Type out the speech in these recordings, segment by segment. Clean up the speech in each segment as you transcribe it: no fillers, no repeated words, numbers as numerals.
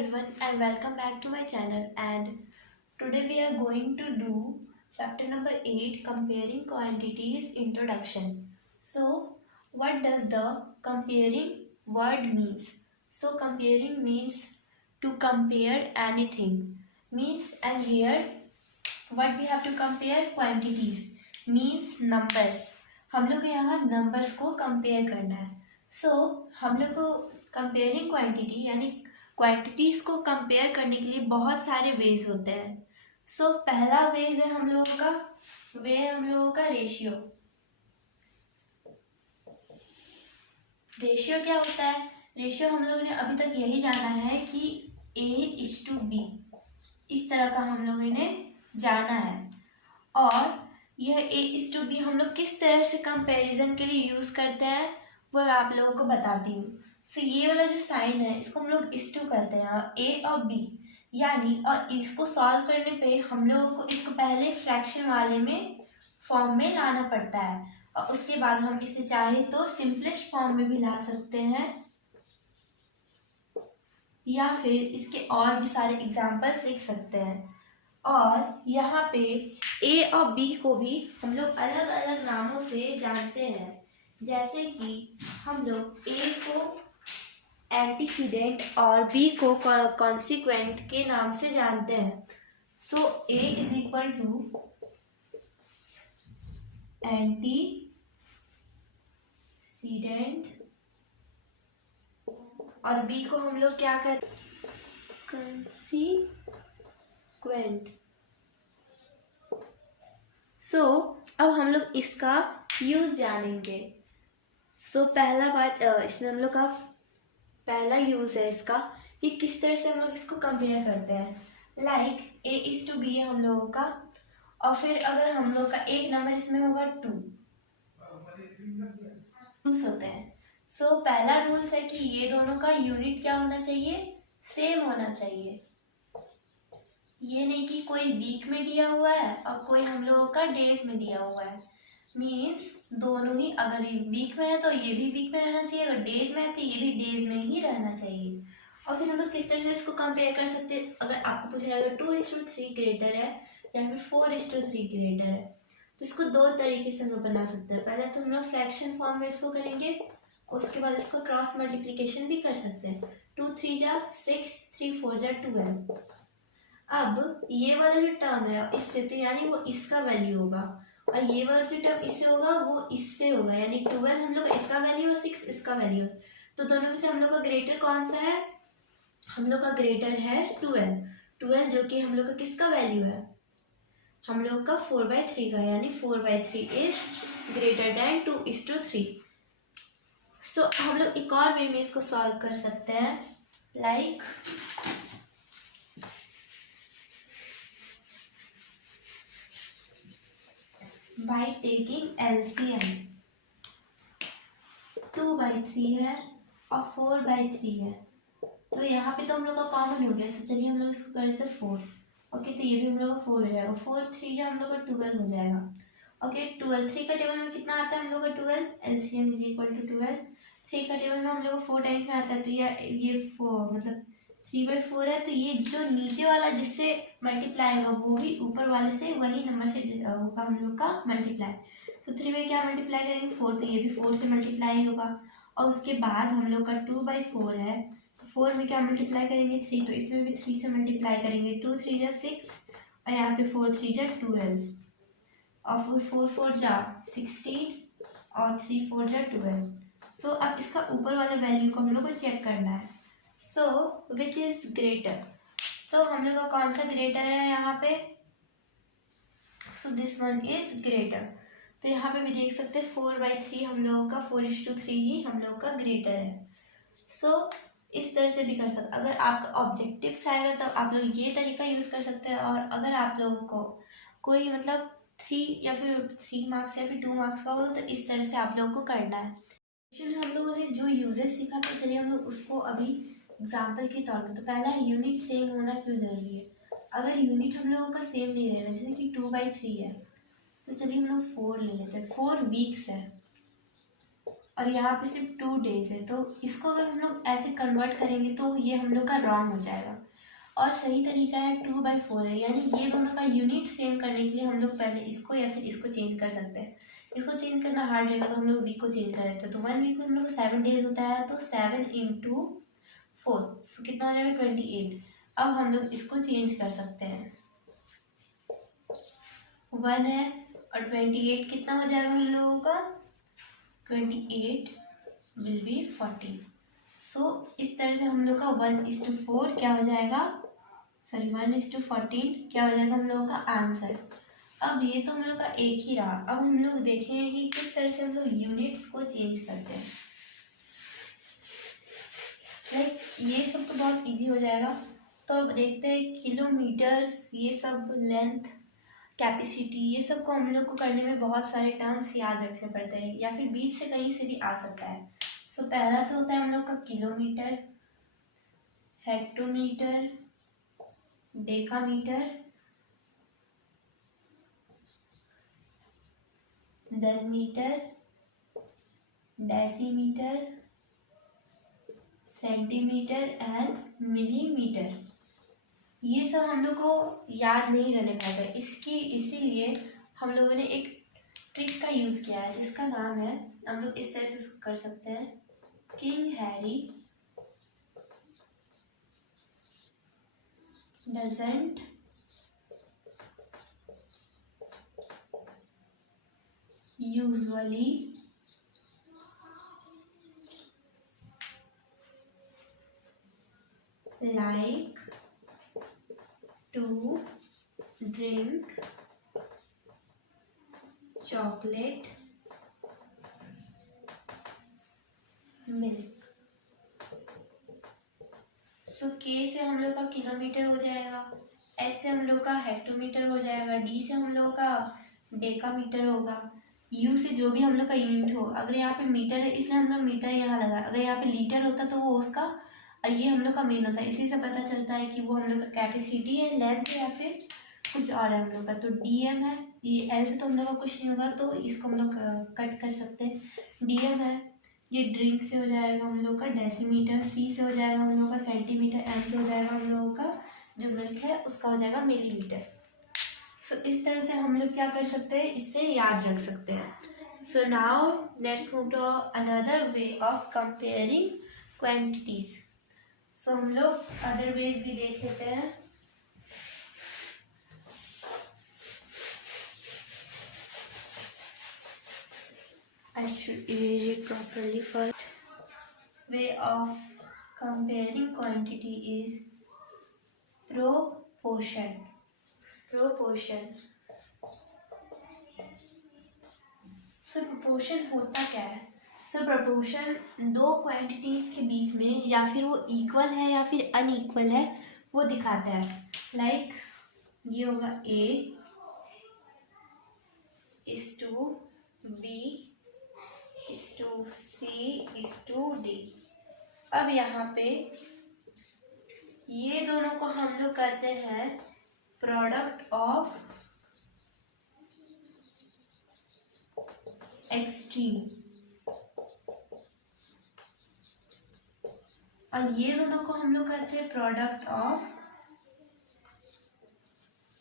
everyone and welcome back to my channel, and today we are going to do chapter number 8, comparing quantities, introduction. So what does the comparing word means? So comparing means to compare anything means, and here what we have to compare, quantities means numbers. हम लोग यहाँ numbers को compare करना है. So हम लोग को comparing quantity यानी क्वांटिटीज को कंपेयर करने के लिए बहुत सारे वेज होते हैं. सो पहला वेज है हम लोगों का रेशियो. रेशियो क्या होता है? रेशियो हम लोगों ने अभी तक यही जाना है कि A:B, इस तरह का हम लोगों ने जाना है. और यह A:B हम लोग किस तरह से कंपैरिजन के लिए यूज करते हैं वो मैं आप लोगों को बताती हूँ. सो ये वाला जो साइन है इसको हम लोग इस टू करते हैं, A और B यानी, और इसको सॉल्व करने पे हम लोगों को इसको पहले फ्रैक्शन वाले में फॉर्म में लाना पड़ता है, और उसके बाद हम इसे चाहे तो सिंपलेस्ट फॉर्म में भी ला सकते हैं, या फिर इसके और भी सारे एग्जांपल्स लिख सकते हैं. और यहाँ पे A और B को भी हम लोग अलग अलग नामों से जानते हैं. जैसे कि हम लोग A को एंटीसीडेंट और B को कॉन्सिक्वेंट के नाम से जानते हैं. So A is equal to antecedent और B को हम लोग क्या कहते हैं, कॉन्सिक्वेंट. सो अब हम लोग इसका यूज जानेंगे. सो पहला बात, इसमें हम लोग का पहला यूज है इसका कि किस तरह से हम लोग इसको कंपेयर करते हैं. लाइक A:B है हम लोगों का, और फिर अगर हम लोग का एक नंबर इसमें होगा 2 होते हैं. सो पहला रूल्स है कि ये दोनों का यूनिट क्या होना चाहिए, सेम होना चाहिए. ये नहीं कि कोई वीक में दिया हुआ है और कोई हम लोगों का डेज में दिया हुआ है. मीन्स दोनों ही, अगर ये वीक में है तो ये भी वीक में रहना चाहिए, अगर डेज में है तो ये भी डेज में ही रहना चाहिए. और फिर हम लोग किस तरह से इसको कंपेयर कर सकते हैं. अगर आपको पूछा जाएगा 2:3 ग्रेटर है या फिर 4:3 ग्रेटर है, तो इसको दो तरीके से हम लोग बना सकते हैं. पहले तो हम लोग फ्रैक्शन फॉर्म में इसको करेंगे, उसके बाद इसको क्रॉस मल्टीप्लीकेशन भी कर सकते हैं. 2 3 जा 6, 3 4 जा 12. अब ये वाला जो टर्म है इससे, तो यानी वो इसका वैल्यू होगा, और ये वाला जो टर्म इससे होगा वो इससे होगा, यानी 12 हम लोग इसका वैल्यू और 6 इसका वैल्यू. तो दोनों में से हम लोग का ग्रेटर कौन सा है, हम लोग का ग्रेटर है 12, जो कि हम लोग का किसका वैल्यू है, हम लोग का 4/3 का, यानी 4/3 इज ग्रेटर देन 2:3. सो हम लोग एक और वे में इसको सॉल्व कर सकते हैं, लाइक by taking LCM. 2/3 है और 4/3 है, तो यहाँ पे तो हम लोग का कॉमन हो गया. सो चलिए हम लोग इसको कर देते हैं 4. ओके, तो ये भी हम लोग का 4 हो जाएगा. 4 3 जा हम लोग का 12 हो जाएगा. ओके, 12 3 का टेबल में कितना आता है हम लोग का 12, LCM इज इक्वल टू 12. 3 का टेबल में हम लोग का 4 टाइम्स में आता है, तो ये 4 मतलब 3/4 है. तो ये जो नीचे वाला जिससे मल्टीप्लाई होगा वो भी ऊपर वाले से वही नंबर से होगा हम लोग का मल्टीप्लाई. तो 3 में क्या मल्टीप्लाई करेंगे, 4, तो ये भी 4 से मल्टीप्लाई होगा. और उसके बाद हम लोग का 2/4 है, तो 4 में क्या मल्टीप्लाई करेंगे, 3, तो इसमें भी 3 से मल्टीप्लाई करेंगे. 2 3 जा 6, और यहाँ पे 4 3 जा 12, और फिर 4 4 जा 16, और 3 4 जा 12. सो अब इसका ऊपर वाले वैल्यू को हम लोग को चेक करना है. सो विच इज ग्रेटर. सो हम लोग का कौन सा ग्रेटर है यहाँ पे, so this one is greater. तो यहाँ पे भी देख सकते हैं 4/3 हम लोगों का 4:3 ही हम लोग का ग्रेटर है. सो इस तरह से भी कर सकते. अगर आपका ऑब्जेक्टिव्स आएगा तब आप लोग ये तरीका यूज कर सकते हैं. और अगर आप लोगों को कोई मतलब 3 या फिर 3 मार्क्स या फिर 2 मार्क्स का हो तो इस तरह से आप लोगों को करना है. हम लोगों ने जो यूजेस सीखा था, चलिए हम लोग उसको अभी एग्जाम्पल के तौर पर. तो पहला है यूनिट सेम होना क्यों जरूरी है. अगर यूनिट हम लोगों का सेम नहीं रहेगा, जैसे कि 2/3 है, तो चलिए हम लोग 4 ले लेते हैं. 4 वीक्स है और यहाँ पे सिर्फ 2 डेज है, तो इसको अगर हम लोग ऐसे कन्वर्ट करेंगे तो ये हम लोग का रॉन्ग हो जाएगा। और सही तरीका है 2/4 है, यानी ये दोनों का यूनिट सेम करने के लिए हम लोग पहले इसको या फिर इसको चेंज कर सकते हैं। इसको चेंज करना हार्ड रहेगा तो हम लोग वीक को चेंज कर देते हैं। तो 1 वीक में हम लोग को 7 डेज होता है, तो 7 × 4 सो कितना हो जाएगा 28। अब हम लोग इसको चेंज कर सकते हैं, 1 है और 28 कितना हो जाएगा हम लोगों का, 28 विल बी 40। सो इस तरह से हम लोग का 1:4 क्या हो जाएगा, सॉरी 1:14 क्या हो जाएगा हम लोगों का आंसर। अब ये तो हम लोग का एक ही रहा, अब हम लोग देखेंगे कि किस तरह से हम लोग यूनिट्स को चेंज करते हैं। लाइक ये सब तो बहुत इजी हो जाएगा। तो अब देखते हैं किलोमीटर्स, ये सब लेंथ, कैपेसिटी, ये सब को हम लोग को करने में बहुत सारे टर्म्स याद रखने पड़ते हैं या फिर बीच से कहीं से भी आ सकता है। सो पहला तो होता है हम लोग का kilometre, hectometre, decametre, then metre, decimetre, centimetre and millimetre. ये सब हम लोग को याद नहीं रहने पाएगा, इसीलिए हम लोगों ने एक ट्रिक का यूज़ किया है जिसका नाम है, हम लोग इस तरह से इसको कर सकते हैं, king Harry doesn't usually like to drink chocolate milk। सो के से हम लोग का किलोमीटर हो जाएगा, एच से हम लोग का हेक्टोमीटर हो जाएगा, डी से हम लोग का डेकामीटर होगा, यू से जो भी हम लोग का यूनिट हो, अगर यहाँ पे मीटर है इसलिए हम लोग मीटर यहाँ लगा, अगर यहाँ पे लीटर होता तो वो उसका ये हम लोग का मेन होता है। इसी से पता चलता है कि वो हम लोग का कैपेसिटी है, लेंथ है या फिर कुछ और है हम लोग का। तो डीएम है, ये एल से तो हम लोग का कुछ नहीं होगा तो इसको हम लोग कट कर सकते हैं। डीएम है, ये ड्रिंक से हो जाएगा हम लोग का डेसीमीटर, सी से हो जाएगा हम लोग का सेंटीमीटर, एम से हो जाएगा हम लोगों का जो मिल्क है उसका हो जाएगा मिलीमीटर। सो इस तरह से हम लोग क्या कर सकते हैं, इससे याद रख सकते हैं। So now let's move to another way of comparing quantities. So हम लोग अदर वेज भी देख लेते हैं। I should erase it properly first. Way of comparing quantity is proportion. Proportion. So proportion होता क्या है? So proportion दो क्वांटिटीज के बीच में या फिर वो इक्वल है या फिर अनइक्वल है वो दिखाता है। लाइक ये होगा A is to B is to C is to D। अब यहाँ पे ये दोनों को हम लोग कहते हैं प्रोडक्ट ऑफ एक्सट्रीम, और ये दोनों को हम लोग कहते हैं प्रोडक्ट ऑफ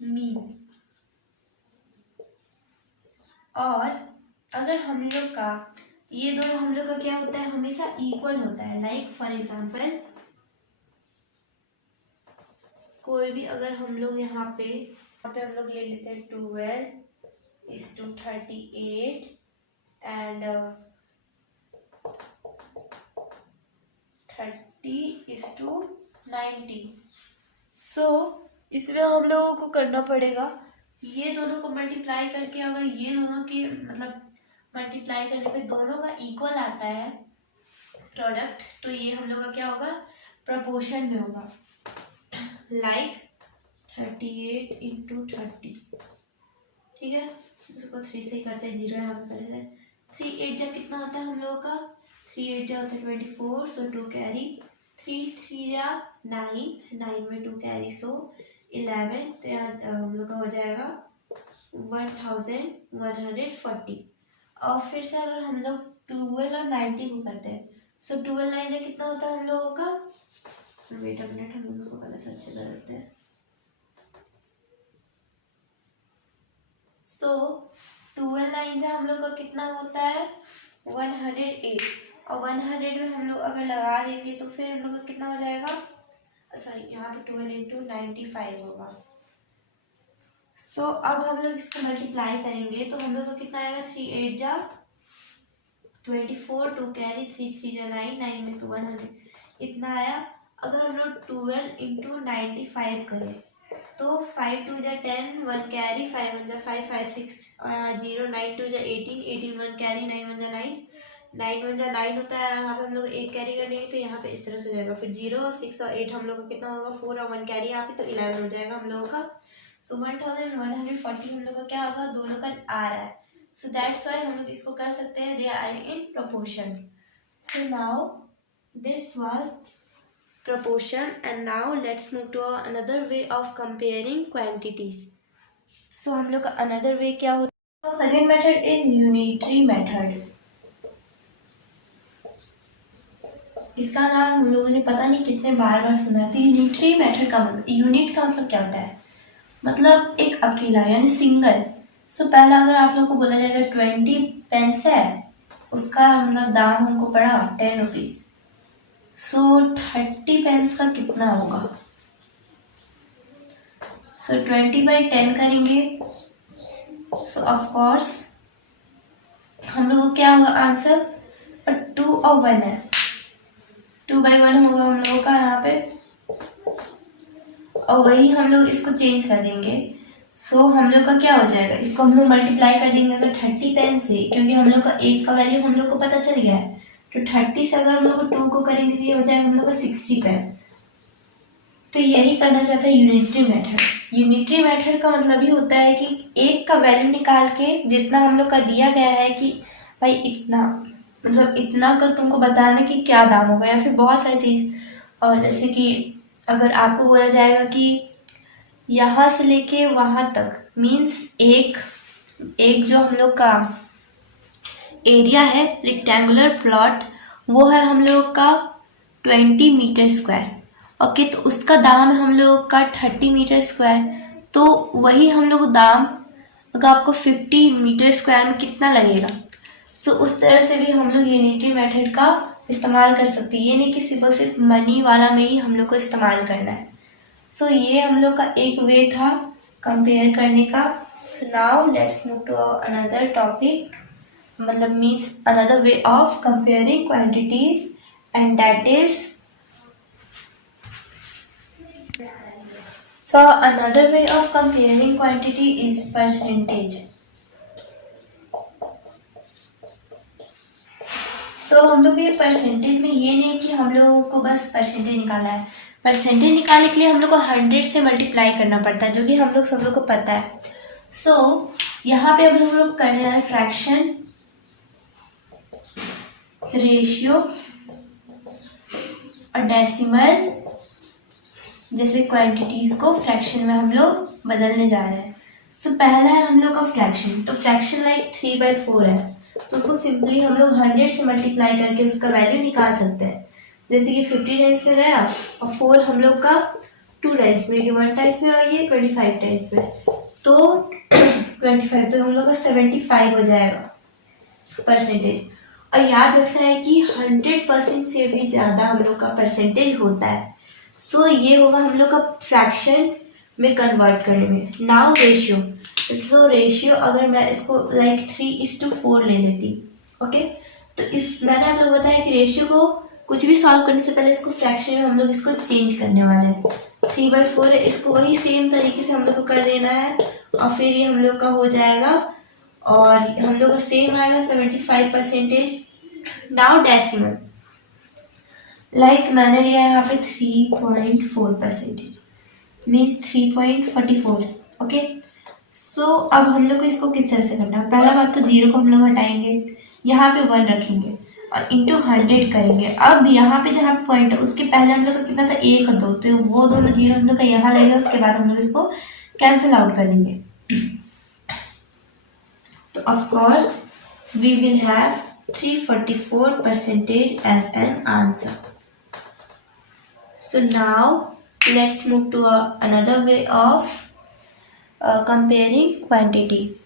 मीन। और अगर हम लोग का ये दोनों हम लोग का क्या होता है, हमेशा इक्वल होता है। लाइक फॉर एग्जांपल कोई भी अगर हम लोग यहाँ पे हम लोग ले लेते हैं 12 is to 38 and 30 is to 90। सो इसमें हम लोगों को करना पड़ेगा ये दोनों को मल्टीप्लाई करके, अगर ये दोनों के मतलब मल्टीप्लाई करने पे दोनों का इक्वल आता है प्रोडक्ट, तो ये हम लोग का क्या होगा, प्रोपोर्शन में होगा। लाइक 38 × 30, ठीक है, इसको 3 से ही करते हैं, 0 यहाँ पे पहले से। 3 8 जा कितना होता है हम लोगों का, 3 8 जा होता है 24, सो 2 कैरी, 3 3 जा 9, 9 में 2 कैरी, सो 11, तो यहाँ हम लोग का हो जाएगा 1140। और फिर से अगर हम लोग 12 और 90 को करते हैं। सो 12 9 कितना होता है हम लोगों का, वेट अ मिनट, हम लोग उसको पहले से अच्छे कर लेते हैं। सो 12 9 हम लोग का कितना होता है 108, और 100 में हम लोग अगर लगा देंगे तो फिर हम लोग का कितना हो जाएगा, सॉरी यहाँ पे 12 इंटू 95 होगा। सो अब हम लोग इसको मल्टीप्लाई करेंगे तो हम लोग का कितना आएगा, 3 8 जा 24, 2 कैरी 3 3 जा 9, 9 में 2 100 इतना आया। अगर हम लोग 12 इंटू 95 करें तो 5 2 जा 10, 1 कैरी 5 1 जा 5 5 6 और यहाँ 0, 9 2 जा 18, 18 1 कैरी 9 1 जा 9, 9 1 जा 9 होता है। यहाँ पे हम लोग एक कैरी कर लेंगे तो यहाँ पे इस तरह से हो जाएगा। फिर 0 और 6 और 8 हम लोग का कितना होगा, 4 और 1 कैरी यहाँ पे तो 11 हो जाएगा हम लोगों का। सो 1140 हम लोग का क्या होगा, दोनों का आ रहा है। सो दैट्स वाई हम लोग इसको कर सकते हैं, they are in proportion. So now this was proportion, and now let's move to another way of comparing quantities. So हम लोग का another way क्या होता है, second method is unitary method। इसका नाम हम लोगों ने पता नहीं कितने बार सुना है। तो यूनिटरी मेथड का मतलब, यूनिट का मतलब क्या होता है, मतलब एक अकेला यानी सिंगल। सो पहला अगर आप लोग को बोला जाएगा 20 पेंस है, उसका मतलब दाम हमको पड़ा 10 रुपीज। सो 30 पेंस का कितना होगा, सो 20/10 करेंगे। सो ऑफ कोर्स हम लोग को क्या होगा आंसर, और 2 और 1 है, 2/1 होगा हम लोगों का यहाँ पे। और वही हम लोग इसको चेंज कर देंगे। सो हम लोग का क्या हो जाएगा, इसको हम लोग मल्टीप्लाई कर देंगे अगर 30 पेन से, क्योंकि हम लोग का एक का वैल्यू हम लोग को पता चल गया है। तो 30 से अगर हम लोग 2 को करेंगे तो ये हो जाएगा हम लोग का 60 पेन। तो यही करना चाहता है यूनिटरी मेथड। यूनिटरी मेथड का मतलब ये होता है कि एक का वैल्यू निकाल के जितना हम लोग का दिया गया है कि भाई इतना, मतलब इतना का तुमको बताना कि क्या दाम होगा, या फिर बहुत सारी चीज़। और जैसे कि अगर आपको बोला जाएगा कि यहाँ से लेके वहाँ तक, मीन्स एक जो हम लोग का एरिया है रेक्टेंगुलर प्लॉट, वो है हम लोग का 20 मीटर स्क्वायर। ओके, तो उसका दाम है हम लोग का 30 मीटर स्क्वायर। तो वही हम लोग दाम अगर आपको 50 मीटर स्क्वायर में कितना लगेगा, सो उस तरह से भी हम लोग यूनिटरी मेथड का इस्तेमाल कर सकते हैं। ये नहीं कि सिर्फ मनी वाला में ही हम लोग को इस्तेमाल करना है। सो ये हम लोग का एक वे था कंपेयर करने का। So now let's move to another topic, मतलब means another way of comparing quantities, and that is, so another way of comparing quantity is percentage. So हम लोग ये परसेंटेज में ये नहीं कि हम लोगों को बस परसेंटेज निकालना है। परसेंटेज निकालने के लिए हम लोग को 100 से मल्टीप्लाई करना पड़ता है, जो कि हम लोग सब लोग को पता है। सो यहाँ पे अब हम लोग करने हैं फ्रैक्शन, रेशियो और डेसिमल जैसे क्वांटिटीज को फ्रैक्शन में हम लोग बदलने जा रहे हैं। सो पहला है हम लोग का फ्रैक्शन। तो फ्रैक्शन लाइक 3/4 है, तो उसको सिंपली हम लोग 100 से मल्टीप्लाई करके उसका वैल्यू निकाल सकते हैं। जैसे कि 50 टाइम्स में गया और 4 हम लोग का 2 टाइम्स में, 1 टाइम्स में, और ये 25 टाइम्स में, तो 25 तो हम लोग का 75 हो जाएगा परसेंटेज। और याद रखना है कि 100% से भी ज़्यादा हम लोग का परसेंटेज होता है। सो ये होगा हम लोग का फ्रैक्शन में कन्वर्ट करने में। नाउ रेशियो, तो रेशियो अगर मैं इसको लाइक 3:4 ले लेती, ओके, तो इस मैंने आप लोग बताया कि रेशियो को कुछ भी सॉल्व करने से पहले इसको फ्रैक्शन में हम लोग इसको चेंज करने वाले हैं। 3/4 है, इसको वही सेम तरीके से हम लोग को कर देना है और फिर ये हम लोग का हो जाएगा और हम लोग का सेम आएगा 75%। नाउ डेसिमल, लाइक मैंने लिया यहाँ पे 3.4%, मीन्स 3.44। ओके, सो अब हम लोग को इसको किस तरह से करना है। पहला बात तो 0 को हम लोग हटाएंगे, यहाँ पे 1 रखेंगे और इंटू 100 करेंगे। अब यहाँ पे जहाँ पे पॉइंट है उसके पहले हम लोग का कितना था, 1 और 2, तो वो दोनों 0 हम लोग का यहाँ लगेगा। उसके बाद हम लोग इसको कैंसिल आउट कर देंगे। तो of course we will have 344% as an answer. So now let's move to another way of comparing quantity.